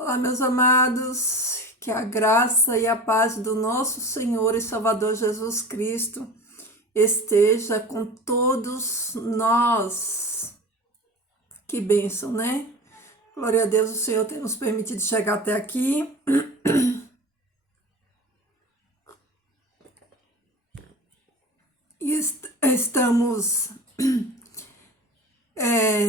Olá, meus amados, que a graça e a paz do nosso Senhor e Salvador Jesus Cristo esteja com todos nós. Que bênção, né? Glória a Deus, o Senhor tem nos permitido chegar até aqui. E estamos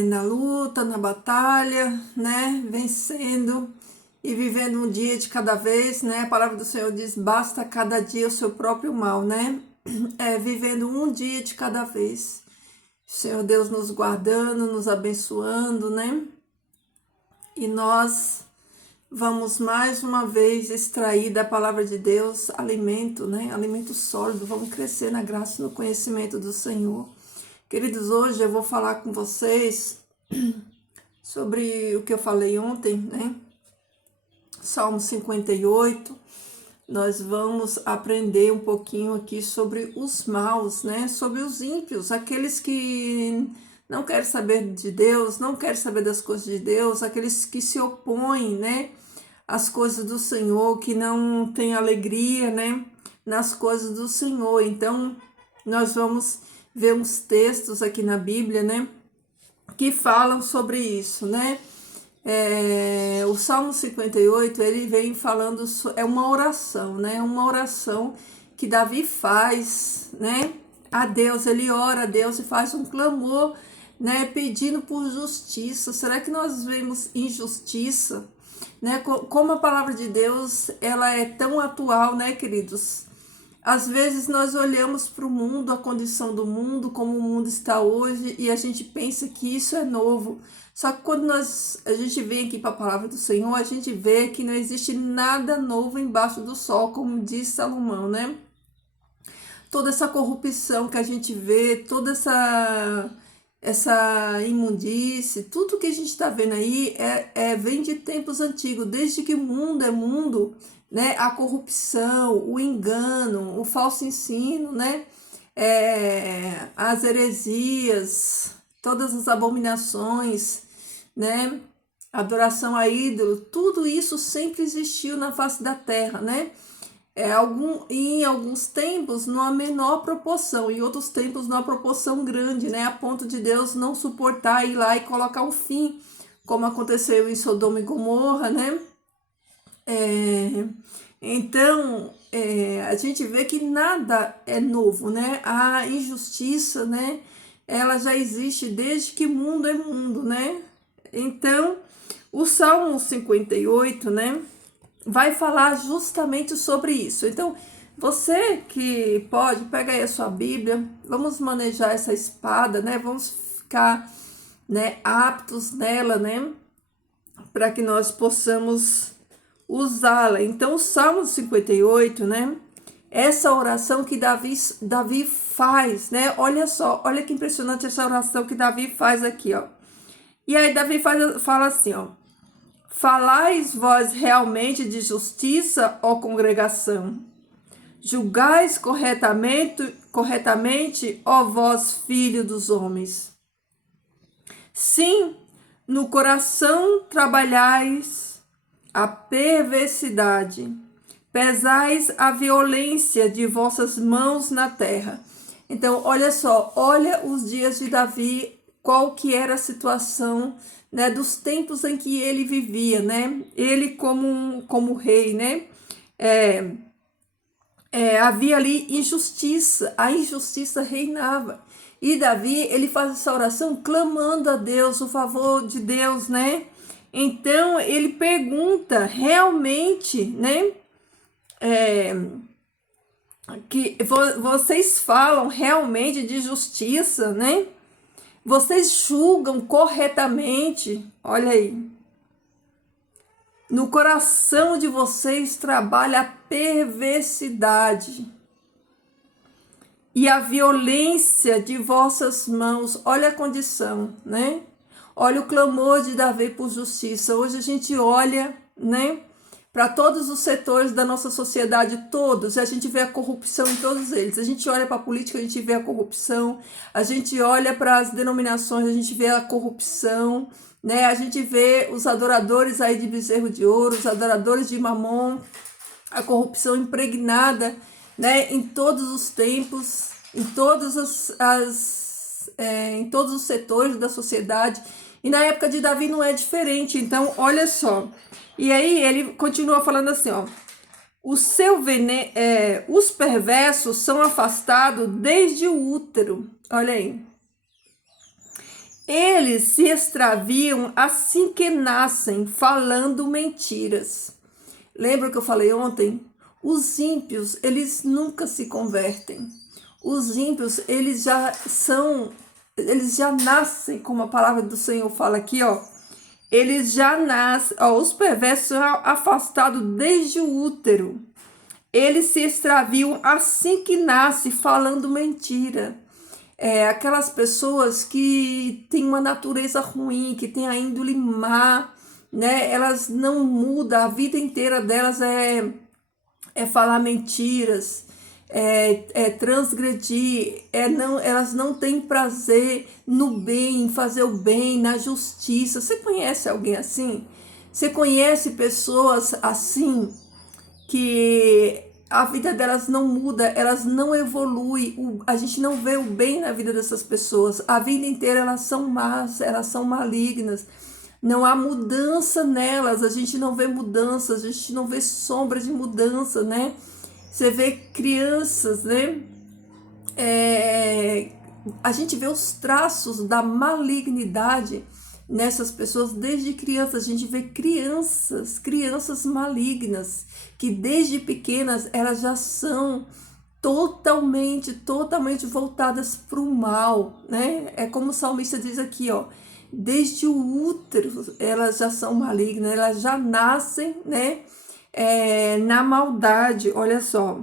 na luta, na batalha, né? Vencendo e vivendo um dia de cada vez, né? A palavra do Senhor diz: basta cada dia o seu próprio mal, né? Vivendo um dia de cada vez. Senhor Deus nos guardando, nos abençoando, né? E nós vamos mais uma vez extrair da palavra de Deus alimento, né? Alimento sólido. Vamos crescer na graça e no conhecimento do Senhor. Queridos, hoje eu vou falar com vocês sobre o que eu falei ontem, né? Salmo 58. Nós vamos aprender um pouquinho aqui sobre os maus, né? Sobre os ímpios, aqueles que não querem saber de Deus, não querem saber das coisas de Deus, aqueles que se opõem, né? Às coisas do Senhor, que não têm alegria, né? Nas coisas do Senhor. Então, nós vamos ver uns textos aqui na Bíblia, né? Que falam sobre isso, né? O Salmo 58, ele vem falando, é uma oração, né? Uma oração que Davi faz, né? A Deus, ele ora a Deus e faz um clamor, né? Pedindo por justiça. Será que nós vemos injustiça? Né? Como a palavra de Deus, ela é tão atual, né, queridos? Às vezes nós olhamos para o mundo, a condição do mundo, como o mundo está hoje, e a gente pensa que isso é novo. Só que quando a gente vem aqui para a palavra do Senhor, a gente vê que não existe nada novo embaixo do sol, como diz Salomão, né? Toda essa corrupção que a gente vê, toda essa imundície, tudo que a gente está vendo aí vem de tempos antigos, desde que o mundo é mundo, né? A corrupção, o engano, o falso ensino, né? As heresias, todas as abominações, né? Adoração a ídolo, tudo isso sempre existiu na face da terra, né? Em alguns tempos numa menor proporção, em outros tempos numa proporção grande, né? A ponto de Deus não suportar ir lá e colocar um fim, como aconteceu em Sodoma e Gomorra, né? Então, a gente vê que nada é novo, né? A injustiça, né? Ela já existe desde que mundo é mundo, né? Então, o Salmo 58, né? Vai falar justamente sobre isso. Então, você que pode, pega aí a sua Bíblia, vamos manejar essa espada, né? Vamos ficar, né, aptos nela, né? Para que nós possamos usá-la. Então, o Salmo 58, né? Essa oração que Davi faz, né? Olha só, olha que impressionante essa oração que Davi faz aqui, ó. E aí Davi fala assim, ó: falais vós realmente de justiça, ó congregação? Julgais corretamente, ó vós, filho dos homens? Sim, no coração trabalhais a perversidade, pesais a violência de vossas mãos na terra. Então, olha só, olha os dias de Davi, qual que era a situação, né, dos tempos em que ele vivia, né? Ele como rei, né? Havia ali injustiça, a injustiça reinava. E Davi, ele faz essa oração clamando a Deus, o favor de Deus, né? Então, ele pergunta realmente, né? Que vocês falam realmente de justiça, né? Vocês julgam corretamente, olha aí. No coração de vocês trabalha a perversidade e a violência de vossas mãos. Olha a condição, né? Olha o clamor de Davi por justiça. Hoje a gente olha, né, para todos os setores da nossa sociedade, todos, e a gente vê a corrupção em todos eles. A gente olha para a política, a gente vê a corrupção. A gente olha para as denominações, a gente vê a corrupção, né? A gente vê os adoradores aí de bezerro de ouro, os adoradores de Mamon, a corrupção impregnada, né, em todos os tempos, em em todos os setores da sociedade. E na época de Davi não é diferente. Então, olha só. E aí ele continua falando assim, ó. Os perversos são afastados desde o útero. Olha aí. Eles se extraviam assim que nascem, falando mentiras. Lembra que eu falei ontem? Os ímpios, eles nunca se convertem. Os ímpios, eles já nascem, como a palavra do Senhor fala aqui, ó. Eles já nascem, ó, os perversos são afastados desde o útero. Eles se extraviam assim que nascem, falando mentira. Aquelas pessoas que têm uma natureza ruim, que têm a índole má, né? Elas não mudam, a vida inteira delas é falar mentiras, transgredir, elas não têm prazer no bem, em fazer o bem, na justiça. Você conhece alguém assim? Você conhece pessoas assim que a vida delas não muda, elas não evoluem, a gente não vê o bem na vida dessas pessoas, a vida inteira elas são más, elas são malignas, não há mudança nelas, a gente não vê mudanças, a gente não vê sombra de mudança, né? Você vê crianças, né? A gente vê os traços da malignidade nessas pessoas desde crianças. A gente vê crianças malignas, que desde pequenas elas já são totalmente voltadas para o mal, né? É como o salmista diz aqui, ó, desde o útero elas já são malignas, elas já nascem, né? Na maldade, olha só,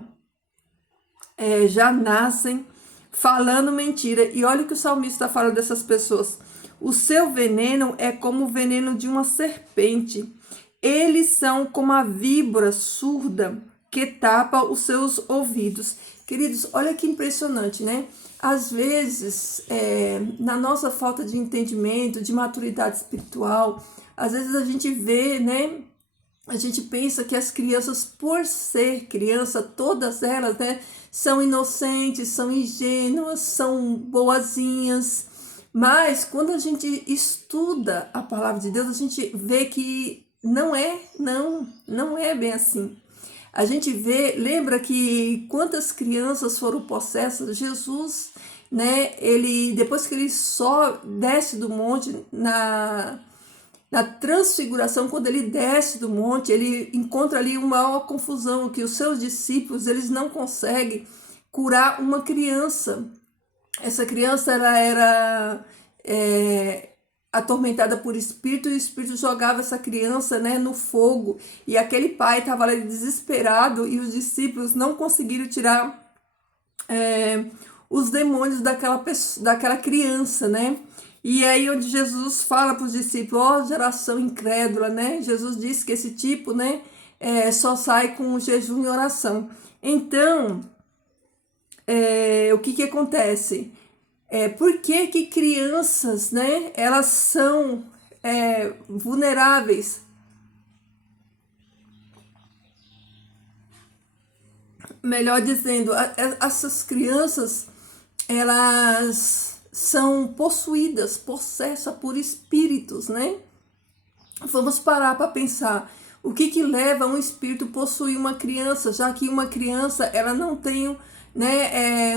já nascem falando mentira. E olha o que o salmista fala dessas pessoas. O seu veneno é como o veneno de uma serpente. Eles são como a víbora surda que tapa os seus ouvidos. Queridos, olha que impressionante, né? Às vezes, na nossa falta de entendimento, de maturidade espiritual, às vezes a gente vê, né? A gente pensa que as crianças, por ser criança, todas elas, né, são inocentes, são ingênuas, são boazinhas. Mas quando a gente estuda a palavra de Deus, a gente vê que não é bem assim. A gente lembra que quantas crianças foram possessas, Jesus, né, depois que ele só desce do monte na transfiguração, quando ele desce do monte, ele encontra ali uma maior confusão, que os seus discípulos, eles não conseguem curar uma criança. Essa criança, ela era atormentada por espírito, e o espírito jogava essa criança, né, no fogo, e aquele pai estava ali desesperado, e os discípulos não conseguiram tirar os demônios daquela criança, né? E aí onde Jesus fala para os discípulos, ó, geração incrédula, né? Jesus disse que esse tipo, né, só sai com jejum e oração. Então, o que acontece? Por que crianças, né, elas são vulneráveis? Melhor dizendo, essas crianças, elas são possessas por espíritos, né? Vamos parar para pensar. O que leva um espírito a possuir uma criança, já que uma criança, ela não tem, né,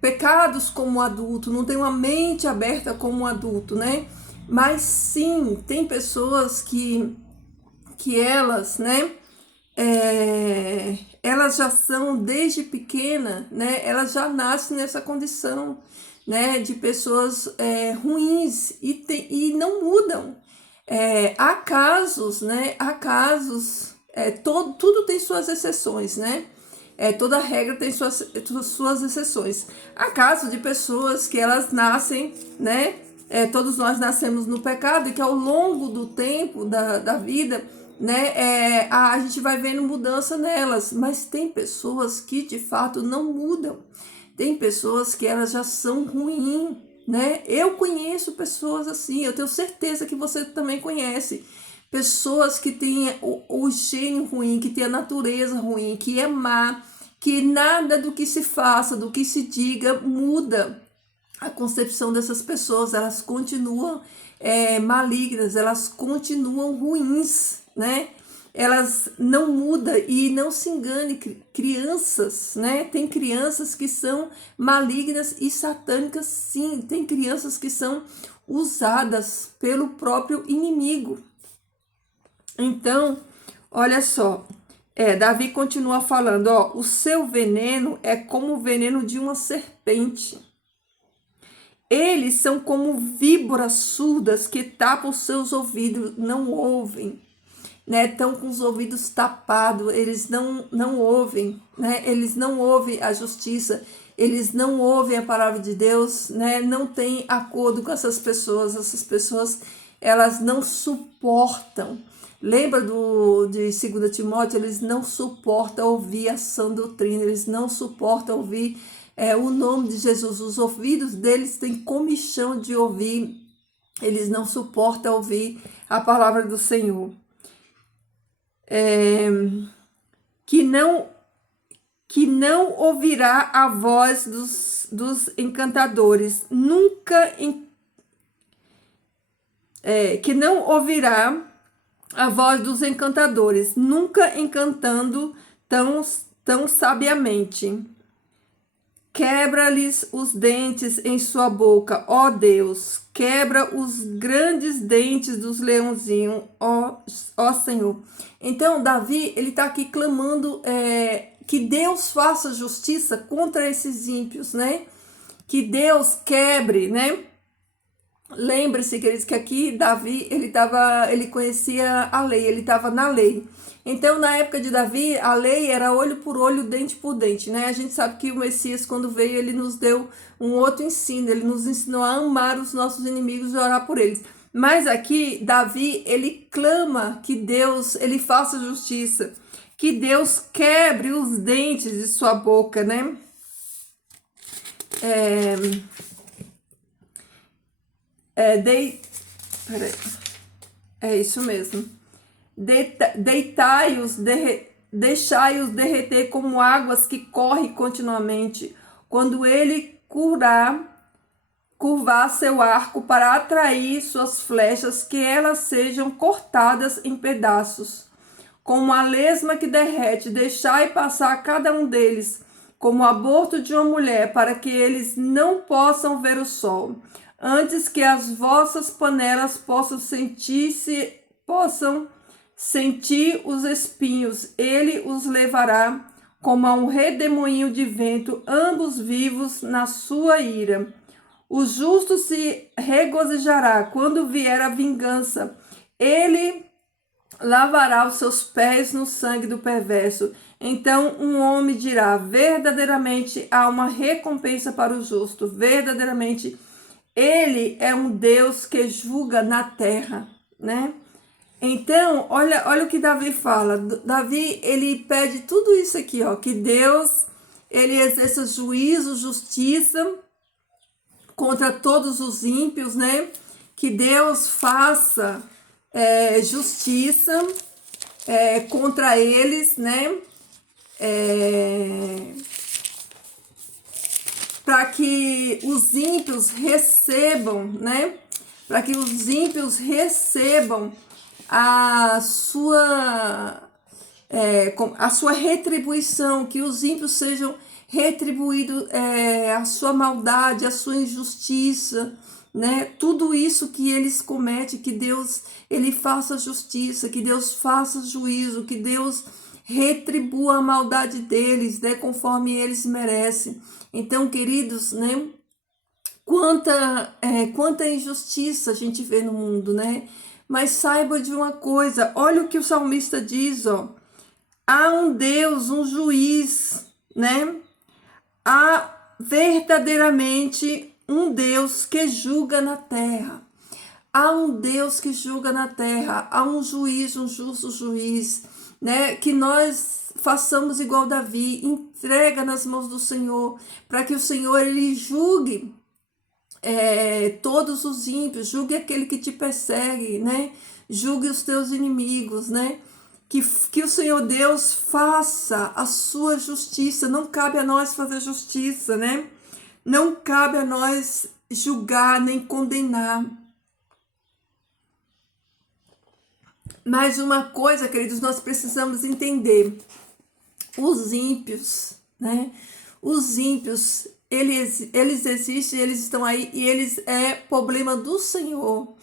pecados como adulto, não tem uma mente aberta como um adulto, né? Mas sim, tem pessoas que elas, né, elas já são desde pequena, né? Elas já nascem nessa condição, né, de pessoas ruins e não mudam. Há casos, né? Há casos, tudo tem suas exceções, né? Toda regra tem suas exceções. Há casos de pessoas que elas nascem, né? Todos nós nascemos no pecado, e que ao longo do tempo da vida, né, a gente vai vendo mudança nelas. Mas tem pessoas que de fato não mudam. Tem pessoas que elas já são ruins, né? Eu conheço pessoas assim, eu tenho certeza que você também conhece. Pessoas que têm o gênio ruim, que têm a natureza ruim, que é má, que nada do que se faça, do que se diga muda a concepção dessas pessoas. Elas continuam malignas, elas continuam ruins, né? Elas não mudam. E não se engane, crianças, né? Tem crianças que são malignas e satânicas, sim. Tem crianças que são usadas pelo próprio inimigo. Então, olha só, Davi continua falando, ó, o seu veneno é como o veneno de uma serpente. Eles são como víboras surdas que tapam seus ouvidos, não ouvem, né? Estão com os ouvidos tapados, eles não ouvem, né? Eles não ouvem a justiça, eles não ouvem a palavra de Deus, né? Não tem acordo com essas pessoas, elas não suportam. Lembra de 2 Timóteo? Eles não suportam ouvir a sã doutrina, eles não suportam ouvir o nome de Jesus. Os ouvidos deles têm comichão de ouvir, eles não suportam ouvir a palavra do Senhor. Que não ouvirá a voz dos encantadores, que não ouvirá a voz dos encantadores, nunca encantando tão sabiamente. Quebra-lhes os dentes em sua boca, ó Deus, quebra os grandes dentes dos leãozinhos, ó Senhor. Então, Davi, ele está aqui clamando que Deus faça justiça contra esses ímpios, né? Que Deus quebre, né? Lembre-se, queridos, que aqui Davi, ele conhecia a lei, ele estava na lei. Então, na época de Davi, a lei era olho por olho, dente por dente, né? A gente sabe que o Messias, quando veio, ele nos deu um outro ensino, ele nos ensinou a amar os nossos inimigos e orar por eles. Mas aqui, Davi, ele clama que Deus, ele faça justiça, que Deus quebre os dentes de sua boca, né? Peraí. É isso mesmo. Deitai-os, deixai-os derreter como águas que correm continuamente. Quando ele curvar seu arco para atrair suas flechas, que elas sejam cortadas em pedaços. Como a lesma que derrete, deixai passar cada um deles, como o aborto de uma mulher, para que eles não possam ver o sol. Antes que as vossas panelas possam sentir os espinhos, ele os levará como a um redemoinho de vento, ambos vivos na sua ira. O justo se regozijará quando vier a vingança. Ele lavará os seus pés no sangue do perverso. Então um homem dirá: verdadeiramente há uma recompensa para o justo. Verdadeiramente ele é um Deus que julga na terra, né? Então, olha o que Davi fala. Davi, ele pede tudo isso aqui, ó, que Deus, ele exerça juízo, justiça contra todos os ímpios, né? Que Deus faça justiça contra eles, né? Para que os ímpios recebam, né? Para que os ímpios recebam a sua retribuição, que os ímpios sejam retribuídos a sua maldade, a sua injustiça, né? Tudo isso que eles cometem, que Deus ele faça justiça, que Deus faça juízo, que Deus retribua a maldade deles, né? Conforme eles merecem. Então, queridos, né? Quanta injustiça a gente vê no mundo, né? Mas saiba de uma coisa, olha o que o salmista diz, ó. Há um Deus, um juiz, né? Há verdadeiramente um Deus que julga na terra. Há um Deus que julga na terra. Há um juiz, um justo juiz, né? Que nós façamos igual Davi, entrega nas mãos do Senhor, para que o Senhor ele julgue todos os ímpios, julgue aquele que te persegue, né? Julgue os teus inimigos, né? Que o Senhor Deus faça a sua justiça. Não cabe a nós fazer justiça, né? Não cabe a nós julgar nem condenar. Mas uma coisa, queridos, nós precisamos entender. Os ímpios, né? Os ímpios, eles existem, eles estão aí e eles é problema do Senhor.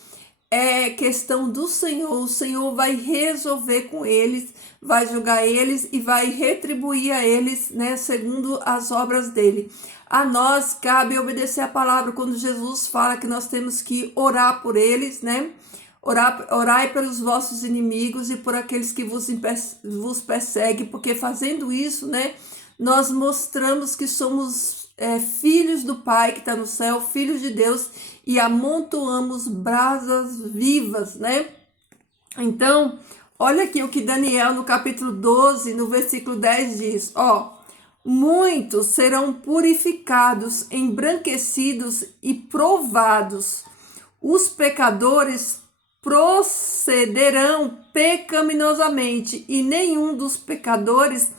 É questão do Senhor. O Senhor vai resolver com eles, vai julgar eles e vai retribuir a eles, né, segundo as obras dele. A nós cabe obedecer a palavra quando Jesus fala que nós temos que orar por eles, né? Orai pelos vossos inimigos e por aqueles que vos perseguem, porque fazendo isso, né, nós mostramos que somos filhos do Pai que está no céu, filhos de Deus, e amontoamos brasas vivas, né? Então, olha aqui o que Daniel, no capítulo 12, no versículo 10 diz, ó: muitos serão purificados, embranquecidos e provados. Os pecadores procederão pecaminosamente, e nenhum dos pecadores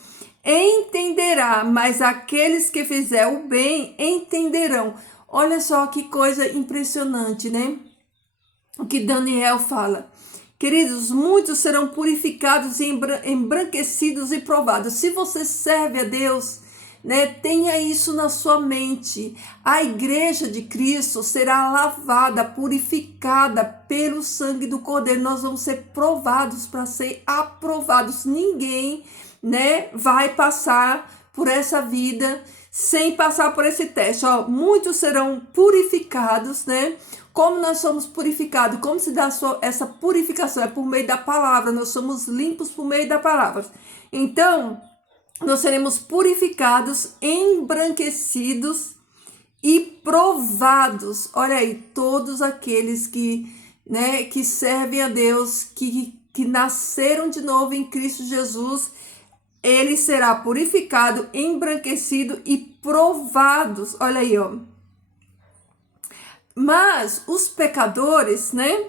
entenderá, mas aqueles que fizer o bem entenderão. Olha só que coisa impressionante, né? O que Daniel fala. Queridos, muitos serão purificados, embranquecidos e provados. Se você serve a Deus, né, tenha isso na sua mente. A igreja de Cristo será lavada, purificada pelo sangue do Cordeiro. Nós vamos ser provados para ser aprovados. Ninguém, né, vai passar por essa vida sem passar por esse teste. Ó, muitos serão purificados, né? Como nós somos purificados? Como se dá essa purificação? É por meio da palavra. Nós somos limpos por meio da palavra. Então, nós seremos purificados, embranquecidos e provados. Olha aí, todos aqueles que, né, que servem a Deus, que nasceram de novo em Cristo Jesus, ele será purificado, embranquecido e provados. Olha aí, ó. Mas os pecadores, né?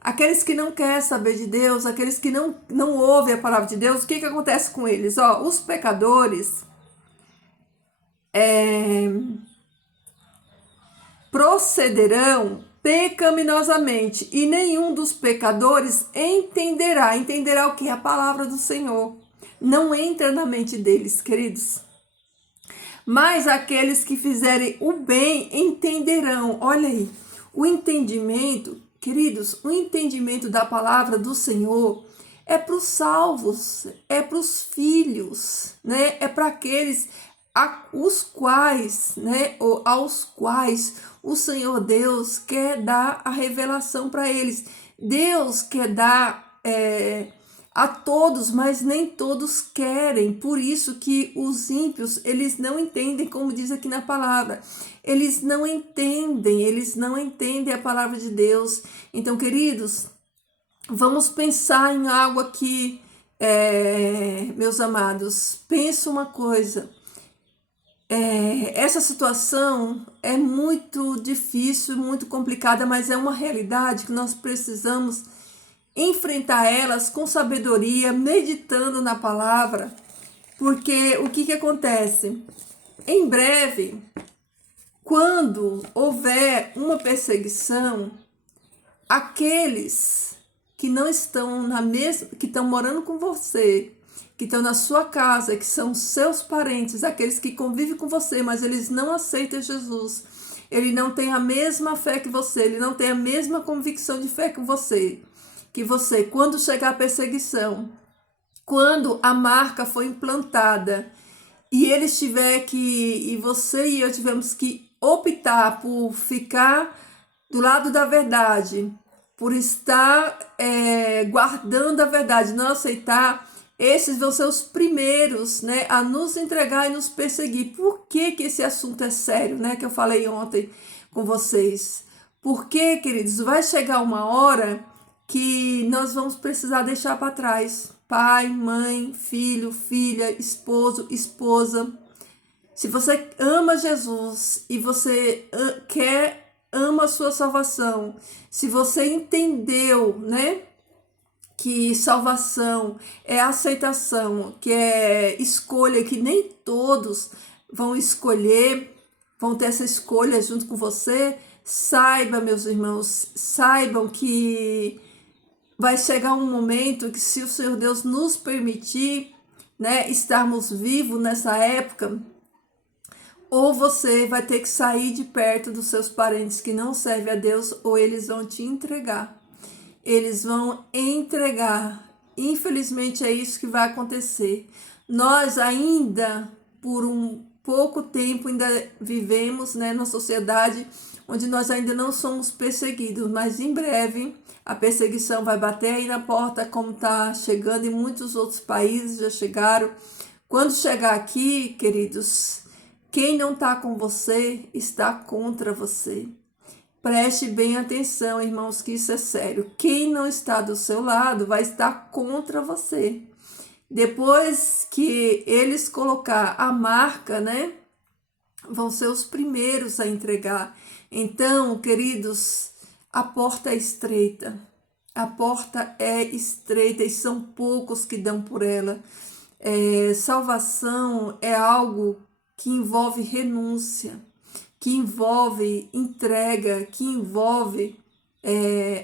Aqueles que não querem saber de Deus, aqueles que não ouvem a palavra de Deus, o que acontece com eles? Ó, os pecadores procederão pecaminosamente, e nenhum dos pecadores entenderá. Entenderá o que? A palavra do Senhor. Não entra na mente deles, queridos. Mas aqueles que fizerem o bem entenderão. Olha aí, o entendimento, queridos, o entendimento da palavra do Senhor é para os salvos, é para os filhos, né? É para aqueles os quais, né, ou aos quais o Senhor Deus quer dar a revelação para eles. Deus quer dar a todos, mas nem todos querem. Por isso que os ímpios, eles não entendem, como diz aqui na palavra. Eles não entendem a palavra de Deus. Então, queridos, vamos pensar em algo aqui, meus amados. Pensa uma coisa. Essa situação é muito difícil, muito complicada, mas é uma realidade que nós precisamos enfrentar elas com sabedoria, meditando na palavra, porque o que acontece? Em breve, quando houver uma perseguição, aqueles que não estão que estão morando com você, que estão na sua casa, que são seus parentes, aqueles que convivem com você, mas eles não aceitam Jesus, ele não tem a mesma fé que você, ele não tem a mesma convicção de fé que você, quando chegar a perseguição, quando a marca foi implantada, e eles e você e eu tivemos que optar por ficar do lado da verdade, por estar guardando a verdade, não aceitar, esses vão ser os primeiros, né, a nos entregar e nos perseguir. Por que esse assunto é sério, né, que eu falei ontem com vocês? Porque, queridos, vai chegar uma hora que nós vamos precisar deixar para trás pai, mãe, filho, filha, esposo, esposa. Se você ama Jesus e você quer ama a sua salvação, se você entendeu, né, que salvação é aceitação, que é escolha, que nem todos vão escolher, vão ter essa escolha junto com você, saiba, meus irmãos, saibam que vai chegar um momento que, se o Senhor Deus nos permitir, né, estarmos vivos nessa época, ou você vai ter que sair de perto dos seus parentes que não servem a Deus, ou eles vão te entregar. Eles vão entregar. Infelizmente é isso que vai acontecer. Nós ainda, por um pouco tempo, ainda vivemos, né, numa sociedade onde nós ainda não somos perseguidos, mas em breve a perseguição vai bater aí na porta, como está chegando em muitos outros países, já chegaram. Quando chegar aqui, queridos, quem não está com você está contra você. Preste bem atenção, irmãos, que isso é sério. Quem não está do seu lado vai estar contra você. Depois que eles colocar a marca, né, vão ser os primeiros a entregar. Então, queridos, a porta é estreita. A porta é estreita e são poucos que dão por ela. Salvação é algo que envolve renúncia, que envolve entrega, que envolve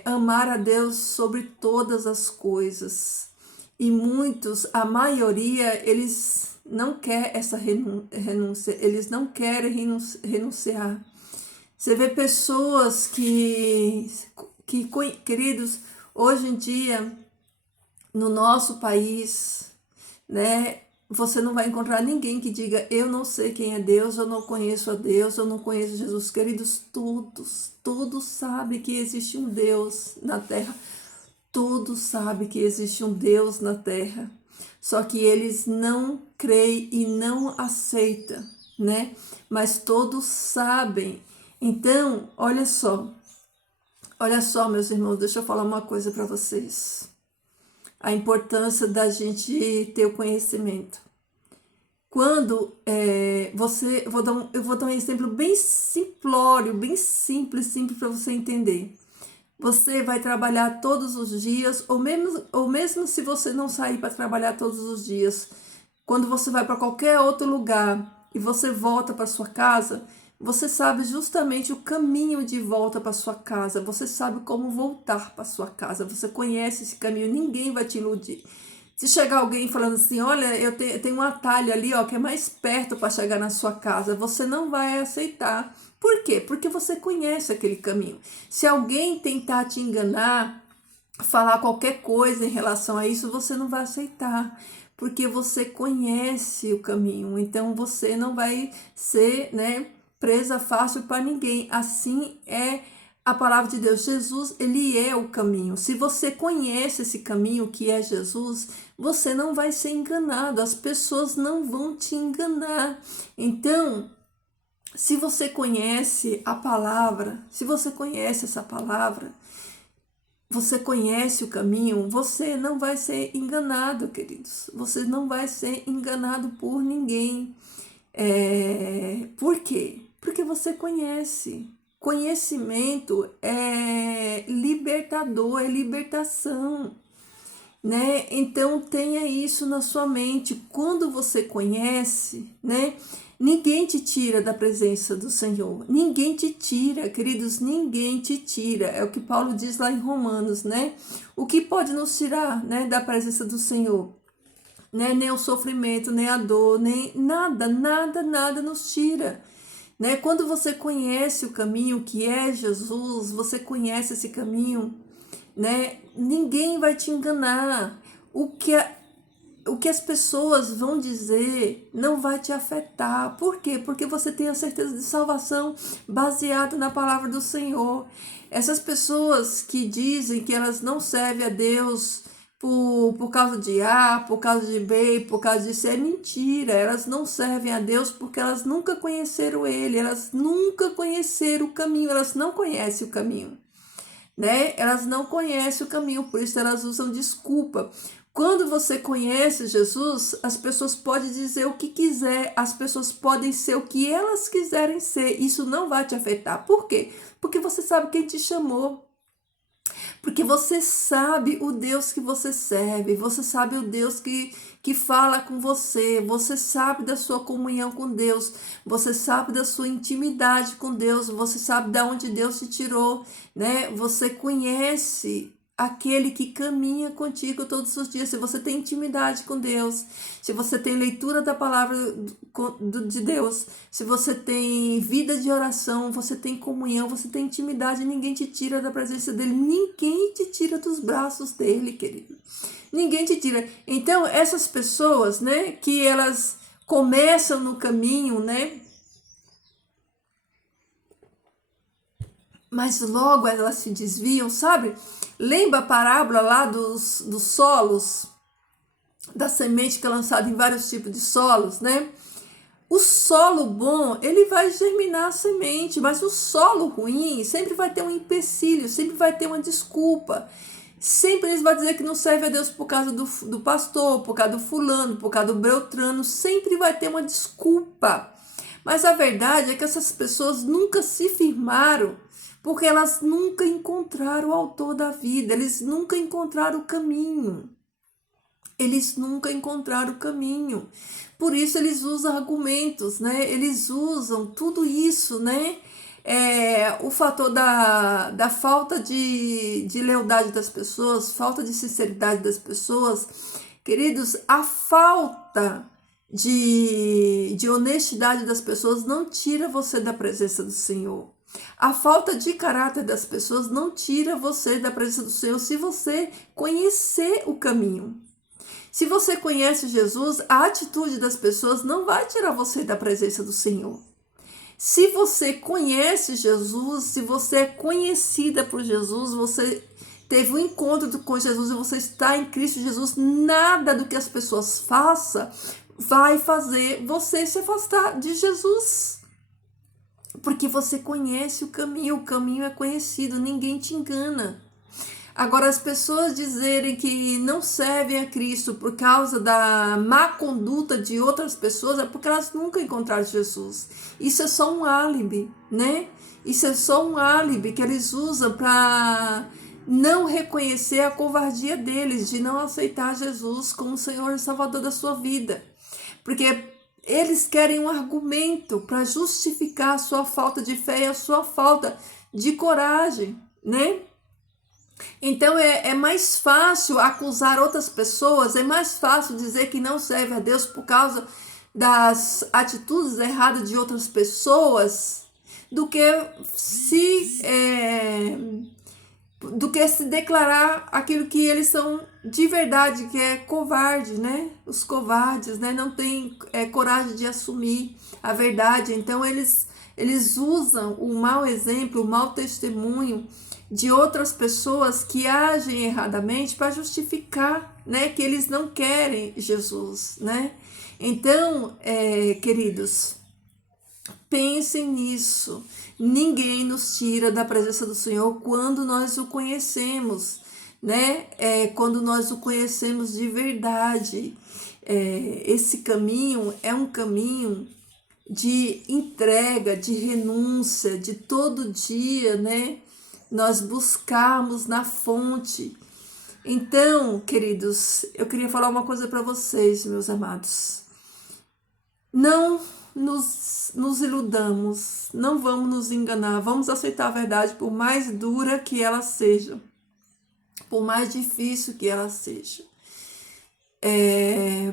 amar a Deus sobre todas as coisas. E muitos, a maioria, eles não querem essa renúncia, eles não querem renunciar. Você vê pessoas que, queridos, hoje em dia, no nosso país, né, você não vai encontrar ninguém que diga: eu não sei quem é Deus, eu não conheço a Deus, eu não conheço Jesus. Queridos, todos sabem que existe um Deus na terra. Todos sabem que existe um Deus na terra. Só que eles não creem e não aceitam, né? Mas todos sabem. Então, olha só, meus irmãos, deixa eu falar uma coisa para vocês. A importância da gente ter o conhecimento. Quando eu vou dar um exemplo bem simplório, bem simples para você entender. Você vai trabalhar todos os dias, ou mesmo se você não sair para trabalhar todos os dias, quando você vai para qualquer outro lugar e você volta para sua casa, você sabe justamente o caminho de volta para sua casa, você sabe como voltar para sua casa, você conhece esse caminho, ninguém vai te iludir. Se chegar alguém falando assim: olha, eu tenho um atalho ali, ó, que é mais perto para chegar na sua casa, você não vai aceitar. Por quê? Porque você conhece aquele caminho. Se alguém tentar te enganar, falar qualquer coisa em relação a isso, você não vai aceitar, porque você conhece o caminho. Então você não vai ser, né, presa fácil para ninguém. Assim é a palavra de Deus. Jesus, ele é o caminho. Se você conhece esse caminho que é Jesus, você não vai ser enganado. As pessoas não vão te enganar. Então, se você conhece a palavra, se você conhece essa palavra, você conhece o caminho, você não vai ser enganado, queridos. Você não vai ser enganado por ninguém. Por quê? Porque você conhece. Conhecimento é libertador, é libertação, né? Então tenha isso na sua mente. Quando você conhece, né, ninguém te tira da presença do Senhor. Ninguém te tira, queridos, ninguém te tira. É o que Paulo diz lá em Romanos, né? O que pode nos tirar, né, da presença do Senhor? Né? Nem o sofrimento, nem a dor, nem nada nos tira. Né? Quando você conhece o caminho que é Jesus, você conhece esse caminho, né? Ninguém vai te enganar. O que as pessoas vão dizer não vai te afetar. Por quê? Porque você tem a certeza de salvação baseada na palavra do Senhor. Essas pessoas que dizem que elas não servem a Deus por causa de A, por causa de B, por causa de C, é mentira. Elas não servem a Deus porque elas nunca conheceram Ele, elas nunca conheceram o caminho, elas não conhecem o caminho, né? Elas não conhecem o caminho, por isso elas usam desculpa. Quando você conhece Jesus, as pessoas podem dizer o que quiser, as pessoas podem ser o que elas quiserem ser. Isso não vai te afetar. Por quê? Porque você sabe quem te chamou. Porque você sabe o Deus que você serve, você sabe o Deus que fala com você sabe da sua comunhão com Deus, você sabe da sua intimidade com Deus, você sabe de onde Deus te tirou, né? Você conhece aquele que caminha contigo todos os dias. Se você tem intimidade com Deus, se você tem leitura da palavra de Deus, se você tem vida de oração, você tem comunhão, você tem intimidade, ninguém te tira da presença dele, ninguém te tira dos braços dele, querido. Ninguém te tira. Então, essas pessoas, né, que elas começam no caminho, né, mas logo elas se desviam, sabe? Lembra a parábola lá dos solos, da semente que é lançada em vários tipos de solos, né? O solo bom, ele vai germinar a semente, mas o solo ruim sempre vai ter um empecilho, sempre vai ter uma desculpa. Sempre eles vão dizer que não serve a Deus por causa do pastor, por causa do fulano, por causa do beltrano, sempre vai ter uma desculpa. Mas a verdade é que essas pessoas nunca se firmaram, porque elas nunca encontraram o autor da vida, eles nunca encontraram o caminho. Eles nunca encontraram o caminho. Por isso eles usam argumentos, né? Eles usam tudo isso, né? O fator da falta de lealdade das pessoas, falta de sinceridade das pessoas. Queridos, a falta de honestidade das pessoas não tira você da presença do Senhor. A falta de caráter das pessoas não tira você da presença do Senhor se você conhecer o caminho. Se você conhece Jesus, a atitude das pessoas não vai tirar você da presença do Senhor. Se você conhece Jesus, se você é conhecida por Jesus, você teve um encontro com Jesus e você está em Cristo Jesus, nada do que as pessoas façam vai fazer você se afastar de Jesus. Porque você conhece o caminho é conhecido, ninguém te engana. Agora, as pessoas dizerem que não servem a Cristo por causa da má conduta de outras pessoas é porque elas nunca encontraram Jesus. Isso é só um álibi, né? Isso é só um álibi que eles usam para não reconhecer a covardia deles, de não aceitar Jesus como Senhor e Salvador da sua vida. Porque eles querem um argumento para justificar a sua falta de fé e a sua falta de coragem, né? Então é mais fácil acusar outras pessoas, é mais fácil dizer que não serve a Deus por causa das atitudes erradas de outras pessoas do que se declarar aquilo que eles são de verdade, que é covarde, né? Os covardes, né? Não têm coragem de assumir a verdade. Então eles usam o mau exemplo, o mau testemunho de outras pessoas que agem erradamente para justificar, né, que eles não querem Jesus, né? Então, queridos, pensem nisso. Ninguém nos tira da presença do Senhor quando nós o conhecemos, né? Quando nós o conhecemos de verdade. Esse caminho é um caminho de entrega, de renúncia, de todo dia, né? Nós buscarmos na fonte. Então, queridos, eu queria falar uma coisa para vocês, meus amados. Não nos iludamos, não vamos nos enganar, vamos aceitar a verdade por mais dura que ela seja, por mais difícil que ela seja.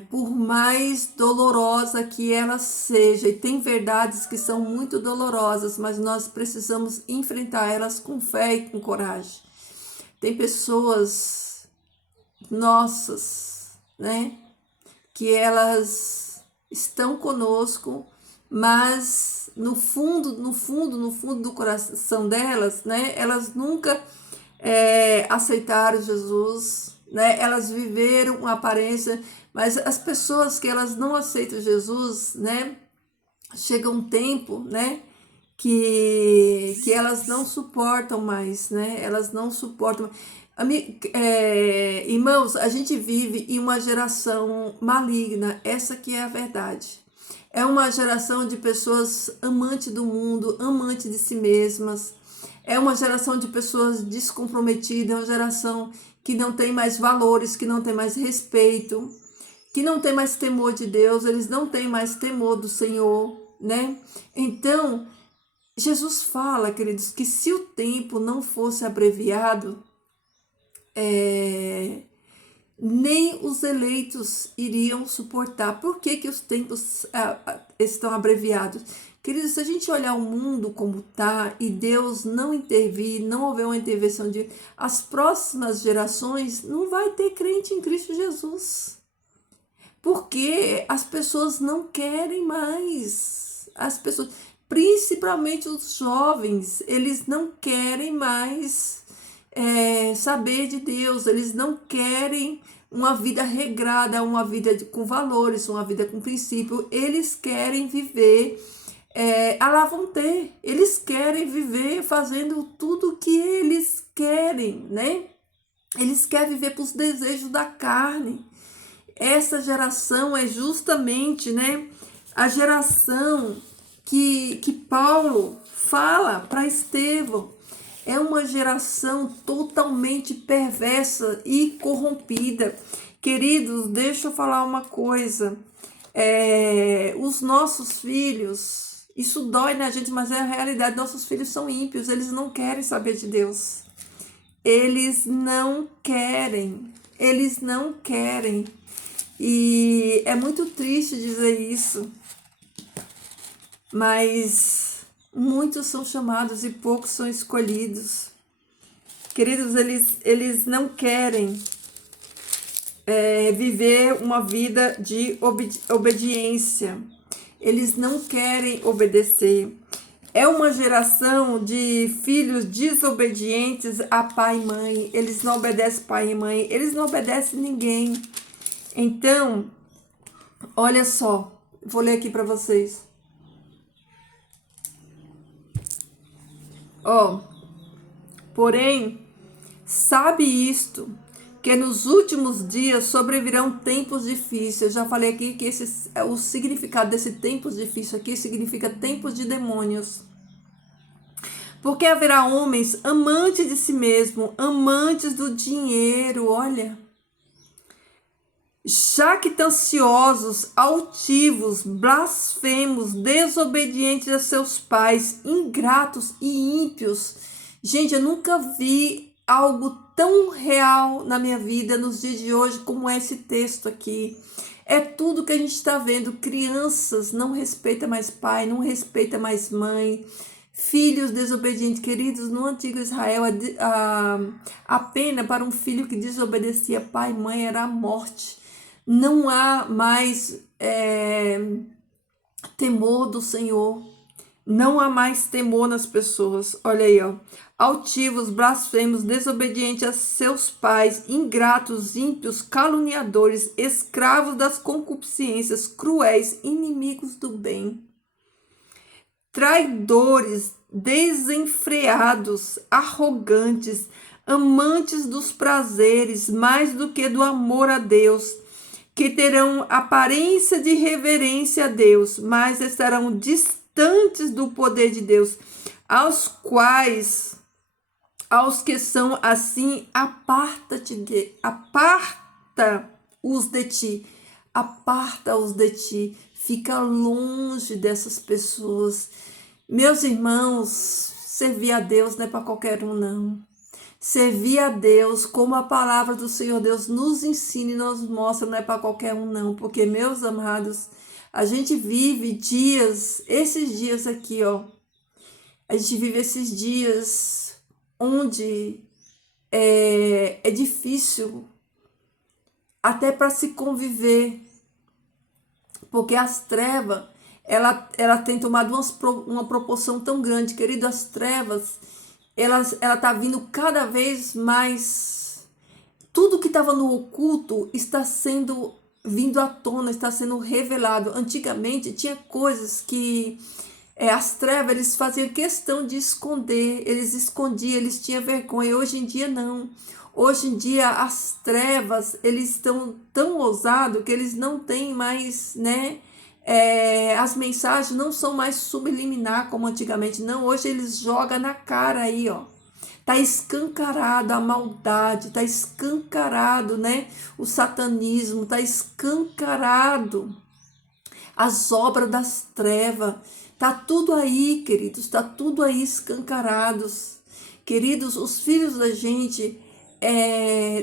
Por mais dolorosa que ela seja, e tem verdades que são muito dolorosas, mas nós precisamos enfrentar elas com fé e com coragem. Tem pessoas nossas, né, que elas estão conosco, mas no fundo do coração delas, né, elas nunca aceitaram Jesus, né? Elas viveram uma aparência, mas as pessoas que elas não aceitam Jesus, né? Chega um tempo, né? Que elas não suportam mais, né? Elas não suportam. Irmãos, a gente vive em uma geração maligna, essa que é a verdade. É uma geração de pessoas amantes do mundo, amantes de si mesmas. É uma geração de pessoas descomprometidas, é uma geração que não tem mais valores, que não tem mais respeito, que não tem mais temor de Deus, eles não têm mais temor do Senhor, né? Então, Jesus fala, queridos, que se o tempo não fosse abreviado, nem os eleitos iriam suportar. Por que que os tempos estão abreviados? Queridos, se a gente olhar o mundo como está e Deus não intervir, não houver uma intervenção de as próximas gerações, não vai ter crente em Cristo Jesus. Porque as pessoas não querem mais. As pessoas, principalmente os jovens, eles não querem mais saber de Deus, eles não querem uma vida regrada, uma vida com valores, uma vida com princípio, eles querem viver a lá vão ter, eles querem viver fazendo tudo o que eles querem, né? Eles querem viver para os desejos da carne. Essa geração é justamente, né, a geração que Paulo fala para Estevão. É uma geração totalmente perversa e corrompida. Queridos, deixa eu falar uma coisa. Os nossos filhos, isso dói na gente, mas é a realidade. Nossos filhos são ímpios, eles não querem saber de Deus. Eles não querem. Eles não querem. E é muito triste dizer isso, mas muitos são chamados e poucos são escolhidos. Queridos, eles não querem viver uma vida de obediência. Eles não querem obedecer. É uma geração de filhos desobedientes a pai e mãe. Eles não obedecem pai e mãe. Eles não obedecem ninguém. Então, olha só. Vou ler aqui para vocês. Porém, sabe isto, que nos últimos dias sobrevirão tempos difíceis. Eu já falei aqui que o significado desse tempos difíceis aqui significa tempos de demônios. Porque haverá homens amantes de si mesmo, amantes do dinheiro, olha. Jactanciosos, altivos, blasfemos, desobedientes a seus pais, ingratos e ímpios. Gente, eu nunca vi algo tão real na minha vida nos dias de hoje como esse texto aqui. É tudo que a gente está vendo. Crianças não respeitam mais pai, não respeitam mais mãe. Filhos desobedientes. Queridos, no antigo Israel, a pena para um filho que desobedecia pai e mãe era a morte. Não há mais temor do Senhor. Não há mais temor nas pessoas. Olha aí, ó. Altivos, blasfemos, desobedientes a seus pais, ingratos, ímpios, caluniadores, escravos das concupiscências, cruéis, inimigos do bem, traidores, desenfreados, arrogantes, amantes dos prazeres mais do que do amor a Deus, que terão aparência de reverência a Deus, mas estarão distantes do poder de Deus, aos que são assim, aparta-os de ti, aparta-os de ti, fica longe dessas pessoas. Meus irmãos, servir a Deus não é para qualquer um, não. Servir a Deus, como a palavra do Senhor Deus nos ensina e nos mostra, não é para qualquer um, não. Porque, meus amados, a gente vive dias, esses dias aqui, ó. A gente vive esses dias onde é difícil até para se conviver, porque as trevas, ela tem tomado uma proporção tão grande, querido. As trevas, ela tá vindo cada vez mais. Tudo que estava no oculto está sendo vindo à tona, está sendo revelado. Antigamente tinha coisas que as trevas, eles faziam questão de esconder, eles escondiam, eles tinham vergonha. Hoje em dia não. Hoje em dia as trevas, eles estão tão ousados que eles não têm mais, né? As mensagens não são mais subliminar como antigamente, não. Hoje eles jogam na cara aí, ó. Tá escancarado a maldade, tá escancarado, né? O satanismo, tá escancarado as obras das trevas. Tá tudo aí, queridos, tá tudo aí escancarados. Queridos, os filhos da gente,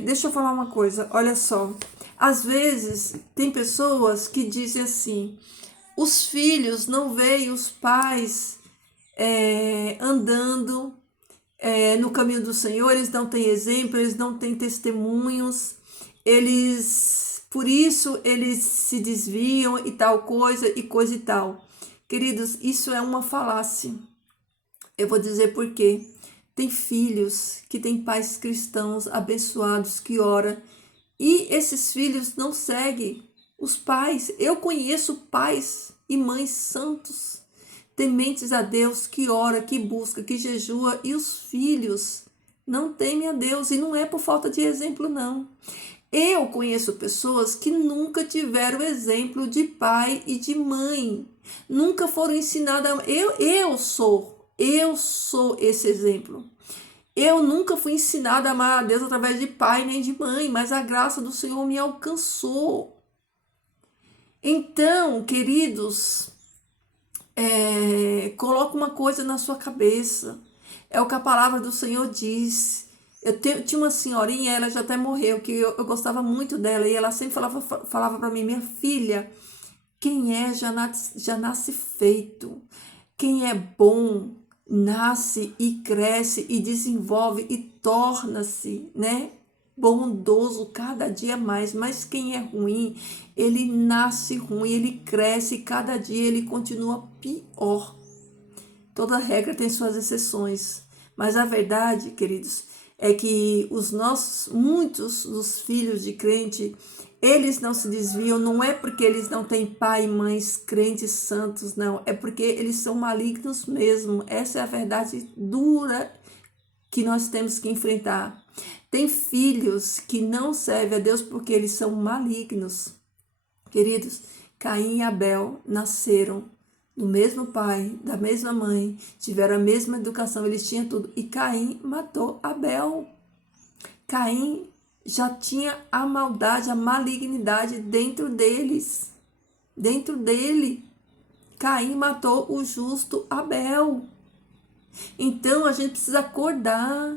deixa eu falar uma coisa, olha só. Às vezes, tem pessoas que dizem assim, os filhos não veem os pais andando no caminho do Senhor, eles não têm exemplo, eles não têm testemunhos, por isso eles se desviam e tal coisa e tal. Queridos, isso é uma falácia. Eu vou dizer por quê. Tem filhos que têm pais cristãos abençoados que oram e esses filhos não seguem os pais. Eu conheço pais e mães santos, tementes a Deus, que ora, que busca, que jejua, e os filhos não temem a Deus, e não é por falta de exemplo, não. Eu conheço pessoas que nunca tiveram exemplo de pai e de mãe, nunca foram ensinadas. Eu sou esse exemplo. Eu nunca fui ensinada a amar a Deus através de pai nem de mãe, mas a graça do Senhor me alcançou. Então, queridos, coloca uma coisa na sua cabeça. É o que a palavra do Senhor diz. Tinha uma senhorinha, ela já até morreu, que eu gostava muito dela, e ela sempre falava para mim, minha filha, quem já nasce feito. Quem é bom, nasce e cresce e desenvolve e torna-se, né? Bondoso cada dia mais, mas quem é ruim, ele nasce ruim, ele cresce e cada dia ele continua pior. Toda regra tem suas exceções, mas a verdade, queridos, é que muitos dos filhos de crente, eles não se desviam, não é porque eles não têm pai e mães crentes santos, não, é porque eles são malignos mesmo. Essa é a verdade dura que nós temos que enfrentar. Tem filhos que não servem a Deus porque eles são malignos. Queridos, Caim e Abel nasceram do mesmo pai, da mesma mãe, tiveram a mesma educação, eles tinham tudo. E Caim matou Abel. Caim já tinha a maldade, a malignidade dentro deles. Dentro dele. Caim matou o justo Abel. Então a gente precisa acordar,